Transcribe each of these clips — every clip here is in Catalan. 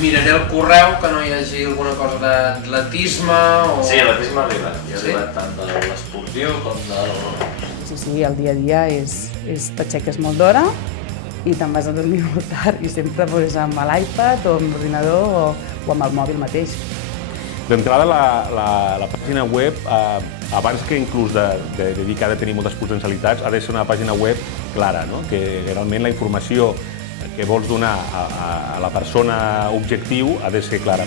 miraré el correu, que no hi hagi alguna cosa d'atletisme o... Sí, l'atletisme ha arribat. I ha arribat tant de l'esportiu com del... Sí, el dia a dia t'aixeques molt d'hora i te'n vas a dormir molt tard i sempre amb l'iPad o amb l'ordinador o amb el mòbil mateix. D'entrada, la pàgina web, abans que inclús de dir que ha de tenir moltes potencialitats, ha de ser una pàgina web clara, no? Que realment la informació que vols donar a la persona objectiu ha de ser clara.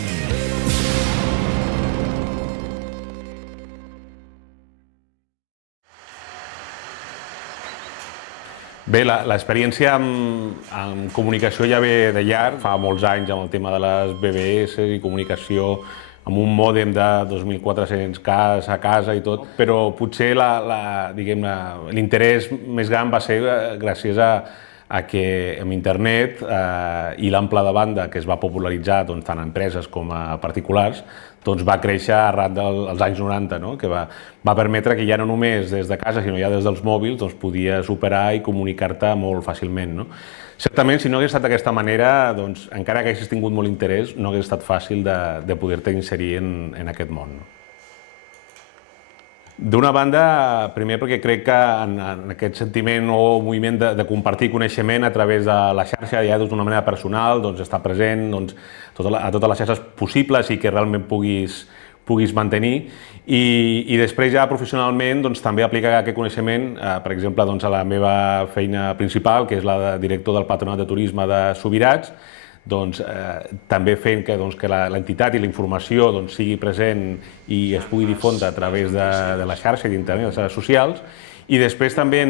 Bé, l'experiència en comunicació ja ve de llarg, fa molts anys amb el tema de les BBS i comunicació amb un mòdem de 2.400K a casa i tot, però potser l'interès més gran va ser gràcies a que amb internet i l'ample de banda que es va popularitzar tant a empreses com a particulars va créixer arran dels anys 90, que va permetre que ja no només des de casa, sinó ja des dels mòbils, podies operar i comunicar-te molt fàcilment. Certament, si no hagués estat d'aquesta manera, encara que haguessis tingut molt interès, no hagués estat fàcil de poder-te inserir en aquest món. D'una banda, primer perquè crec que en aquest sentiment o moviment de compartir coneixement a través de la xarxa, ja d'una manera personal, estar present a totes les xarxes possibles i que realment puguis mantenir. I després ja professionalment també aplicar aquest coneixement, per exemple, a la meva feina principal, que és la de director del Patronat de Turisme de Subirats, també fent que l'entitat i la informació sigui present i es pugui difondre a través de la xarxa i d'internet, de les xarxes socials, i després també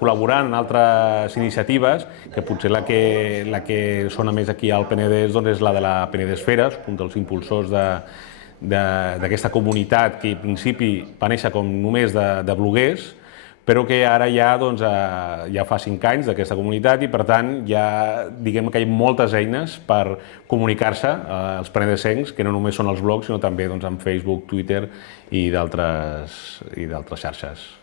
col·laborant en altres iniciatives, que potser la que sona més aquí al Penedès és la de la Penedesfera, un dels impulsors d'aquesta comunitat que en principi va néixer com només de bloguers, però que ara ja fa 5 anys d'aquesta comunitat i, per tant, ja diguem que hi ha moltes eines per comunicar-se als penedesencs, que no només són els blogs, sinó també amb Facebook, Twitter i d'altres xarxes.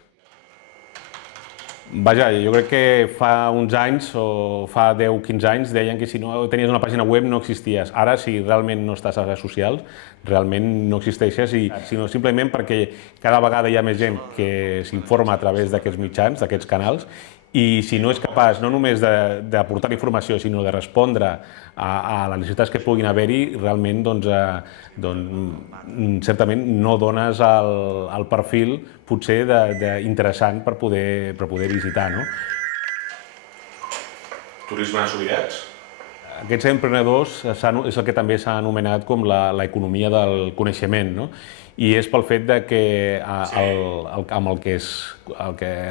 Vaja, jo crec que fa uns anys, o fa 10 o 15 anys, deien que si no tenies una pàgina web no existies. Ara, si realment no estàs a les xarxes socials, realment no existeixes, sinó simplement perquè cada vegada hi ha més gent que s'informa a través d'aquests mitjans, d'aquests canals, i si no és capaç no només d'aportar informació, sinó de respondre a les necessitats que puguin haver-hi, realment certament no dones el perfil potser interessant per poder visitar. Turisme de Subirats. Aquests emprenedors és el que també s'ha anomenat com l'economia del coneixement, i és pel fet que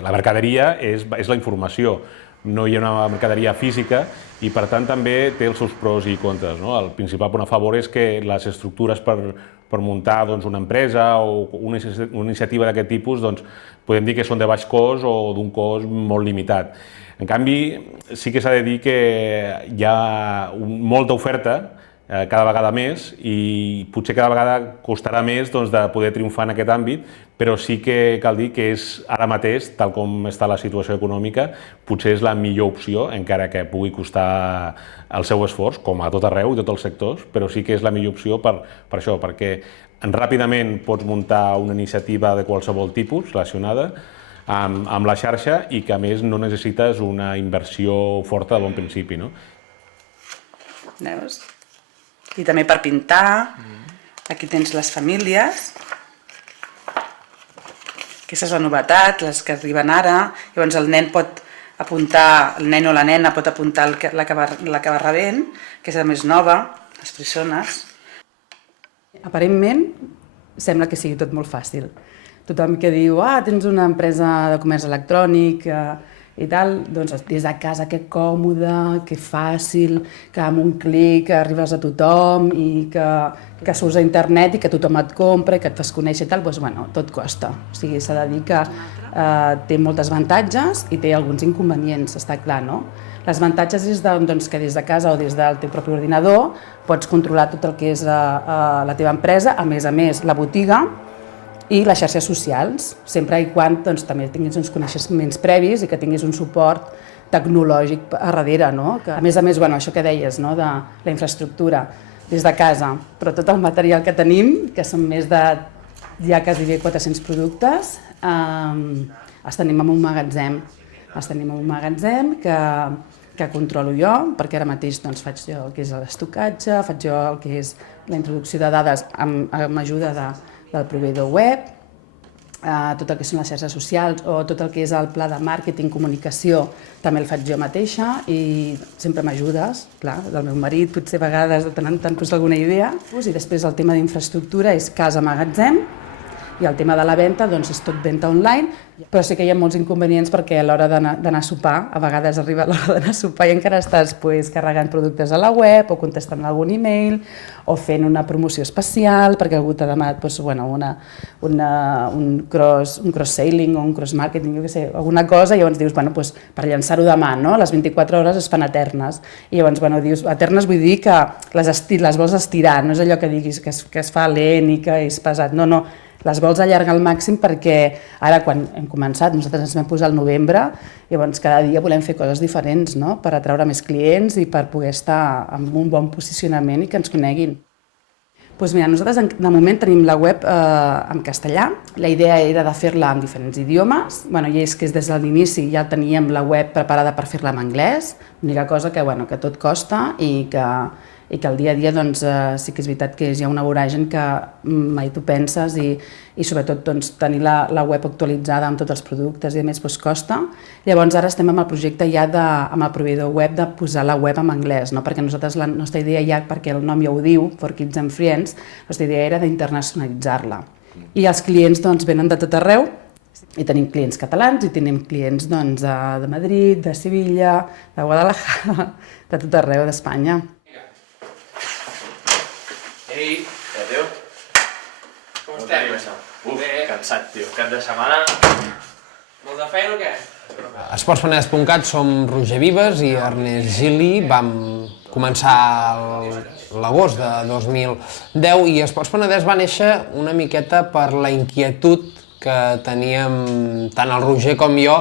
la mercaderia és la informació, no hi ha una mercaderia física i, per tant, també té els seus pros i contres. El principal punt a favor és que les estructures per muntar una empresa o una iniciativa d'aquest tipus podem dir que són de baix cost o d'un cost molt limitat. En canvi, sí que s'ha de dir que hi ha molta oferta cada vegada més i potser cada vegada costarà més de poder triomfar en aquest àmbit, però sí que cal dir que és ara mateix, tal com està la situació econòmica, potser és la millor opció, encara que pugui costar el seu esforç, com a tot arreu i tots els sectors, però sí que és la millor opció per això, perquè ràpidament pots muntar una iniciativa de qualsevol tipus relacionada amb la xarxa i que, a més, no necessites una inversió forta de bon principi. Veus? I també per pintar, aquí tens les famílies, aquesta és la novetat, les que arriben ara, llavors el nen pot apuntar, el nen o la nena pot apuntar la que va rebent, que és la més nova, les frissones. Aparentment sembla que sigui tot molt fàcil. Tothom que diu, tens una empresa de comerç electrònic i tal, doncs des de casa que còmode, que fàcil, que amb un clic arribes a tothom i que surts a internet i que tothom et compra i que et fas conèixer i tal, doncs bueno, tot costa. O sigui, s'ha de dir que té molts avantatges i té alguns inconvenients, està clar, no? Els avantatges és que des de casa o des del teu propi ordinador pots controlar tot el que és la teva empresa, a més, la botiga i les xarxes socials, sempre i quan també tinguis uns coneixements previs i que tinguis un suport tecnològic a darrere, no? Que, a més, bueno, això que deies, no? De la infraestructura des de casa, però tot el material que tenim, que són més de ja quasi 400 productes, els tenim en un magatzem. Els tenim en un magatzem que controlo jo, perquè ara mateix doncs, faig jo el que és l'estocatge, faig jo el que és la introducció de dades amb ajuda del proveïdor web, tot el que són les xarxes socials o tot el que és el pla de màrqueting, comunicació, també el faig jo mateixa i sempre m'ajudes, clar, del meu marit, potser a vegades de tant en tant posa alguna idea. I després el tema d'infraestructura és casa-magatzem i el tema de la venda doncs, és tot venda online, però sí que hi ha molts inconvenients perquè a l'hora d'anar a sopar, a vegades arriba l'hora d'anar a sopar i encara estàs carregant productes a la web o contestant algun e-mail o fent una promoció especial perquè algú t'ha demanat un cross-selling o un cross-marketing, jo què sé, alguna cosa, i llavors dius, per llançar-ho demà, no? Les 24 hores es fan eternes. I llavors dius, eternes vull dir que les vols estirar, no és allò que diguis que es fa lent i que és pesat, no. Les vols allargar al màxim perquè ara quan hem començat, nosaltres ens vam posar al novembre, llavors cada dia volem fer coses diferents, no? Per atraure més clients i per poder estar en un bon posicionament i que ens coneguin. Doncs mira, nosaltres de moment tenim la web en castellà. La idea era de fer-la en diferents idiomes. I és que des de l'inici ja teníem la web preparada per fer-la en anglès. L'única cosa que tot costa i que al dia a dia sí que és veritat que hi ha una voragen que mai tu penses i sobretot tenir la web actualitzada amb tots els productes i a més costa. Llavors ara estem amb el projecte ja amb el proveïdor web de posar la web en anglès, perquè nosaltres la nostra idea ja, perquè el nom ja ho diu, For Kids and Friends, la nostra idea era d'internacionalitzar-la. I els clients venen de tot arreu, i tenim clients catalans i tenim clients de Madrid, de Sevilla, de Guadalajara, de tot arreu d'Espanya. Ei, Tio. com estem? Cansat, tio. Cap de setmana... Molt de feina o què? A esportspenedès.cat som Roger Vives i Ernest Gili. Vam començar l'agost de 2010 i Esports Penedès va néixer una miqueta per la inquietud que teníem tant el Roger com jo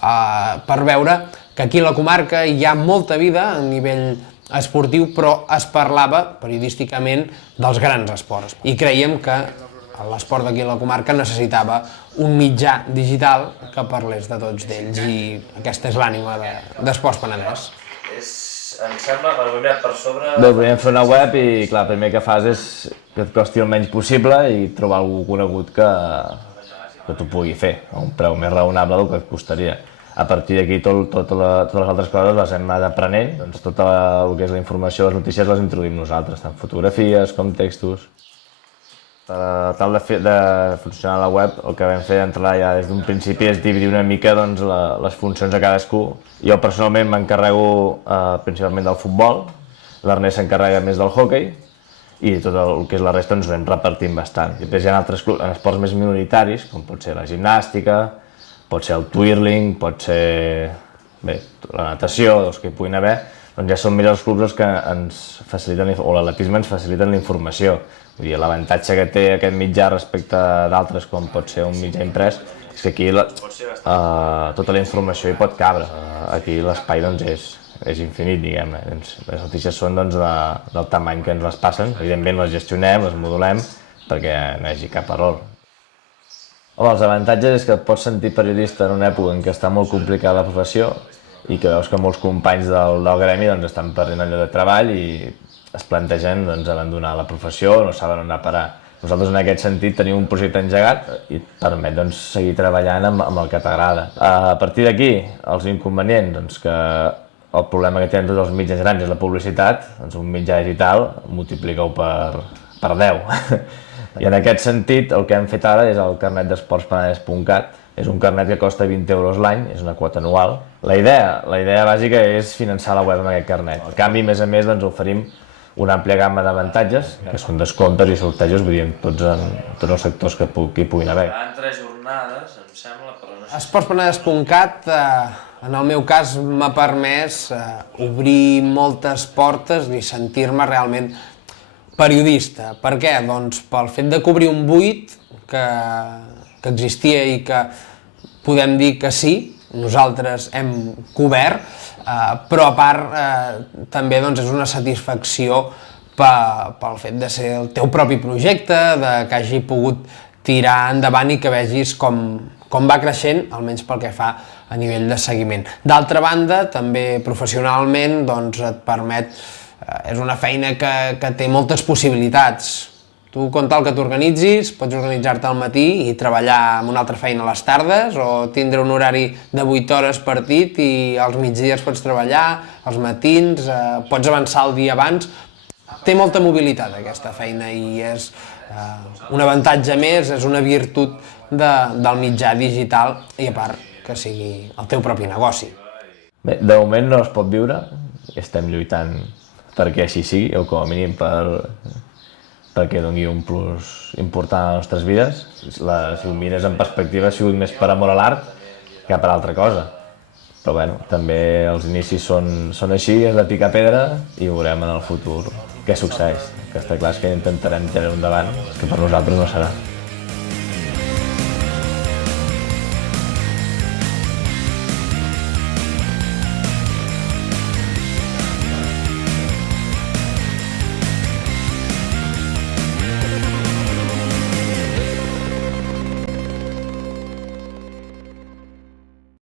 per veure que aquí a la comarca hi ha molta vida a nivell esportiu, però es parlava periodísticament dels grans esports. I creiem que l'esport d'aquí a la comarca necessitava un mitjà digital que parlés de tots d'ells i aquesta és l'ànima d'Esports Penedès. Em sembla que l'hem mirat per sobre... Bé, volíem fer una web i clar, el primer que fas és que et costi el menys possible i trobar algú conegut que t'ho pugui fer a un preu més raonable del que et costaria. A partir d'aquí totes les altres coses les hem anat aprenent, doncs tot el que és la informació, les notícies les introduïm nosaltres, tant fotografies com textos. Per tal de funcionar la web, el que vam fer d'entrar ja des d'un principi és dividir una mica les funcions a cadascú. Jo personalment m'encarrego principalment del futbol, l'Ernest s'encarrega més del hoquei i tot el que és la resta ens ho anem repartint bastant. Després hi ha altres esports més minoritaris, com pot ser la gimnàstica, pot ser el twirling, pot ser la natació, els que hi puguin haver, doncs ja són més els clubs els que ens faciliten, o l'atletisme ens faciliten la informació. Vull dir, l'avantatge que té aquest mitjà respecte d'altres, com pot ser un mitjà imprès, és que aquí tota la informació hi pot cabre. Aquí l'espai és infinit, diguem-ne. Les notícies són del tamany que ens les passen, evidentment les gestionem, les modulem, perquè no hi hagi cap error. Els avantatges és que et pots sentir periodista en una època en què està molt complicada la professió i que veus que molts companys del gremi estan perdent el lloc de treball i es plantegen abandonar la professió o no saben on anar a parar. Nosaltres en aquest sentit tenim un projecte engegat i et permet seguir treballant amb el que t'agrada. A partir d'aquí, els inconvenients, que el problema que tenen tots els mitjans grans és la publicitat, un mitjà digital multiplica-ho per 10. I en aquest sentit, el que hem fet ara és el carnet d'esportspenedès.cat. És un carnet que costa 20 euros l'any, és una quota anual. La idea bàsica és finançar la web amb aquest carnet. Al canvi, a més, oferim una àmplia gamma d'avantatges, que són descomptes i sortejos, vull dir, en tots els sectors que hi puguin haver. Seran 3 jornades, em sembla, però no sé... Esportspenedès.cat, en el meu cas, m'ha permès obrir moltes portes i sentir-me realment periodista. Per què? Doncs pel fet de cobrir un buit que existia i que podem dir que sí, nosaltres hem cobert, però a part també doncs, és una satisfacció pel fet de ser el teu propi projecte, que hagi pogut tirar endavant i que vegis com va creixent, almenys pel que fa a nivell de seguiment. D'altra banda, també professionalment doncs, et permet, és una feina que té moltes possibilitats. Tu, com tal que t'organitzis, pots organitzar-te al matí i treballar en una altra feina a les tardes, o tindre un horari de 8 hores partit i als migdies pots treballar, als matins, pots avançar el dia abans. Té molta mobilitat aquesta feina i és un avantatge més, és una virtut del mitjà digital i a part que sigui el teu propi negoci. Bé, de moment no es pot viure, estem lluitant perquè així sigui, o com a mínim perquè doni un plus important a les nostres vides. Si ho mires en perspectiva ha sigut més per amor a l'art que per altra cosa. Però bueno, també els inicis són així, és de picar pedra i veurem en el futur què succeeix. El que està clar és que intentarem tirar endavant, que per nosaltres no serà.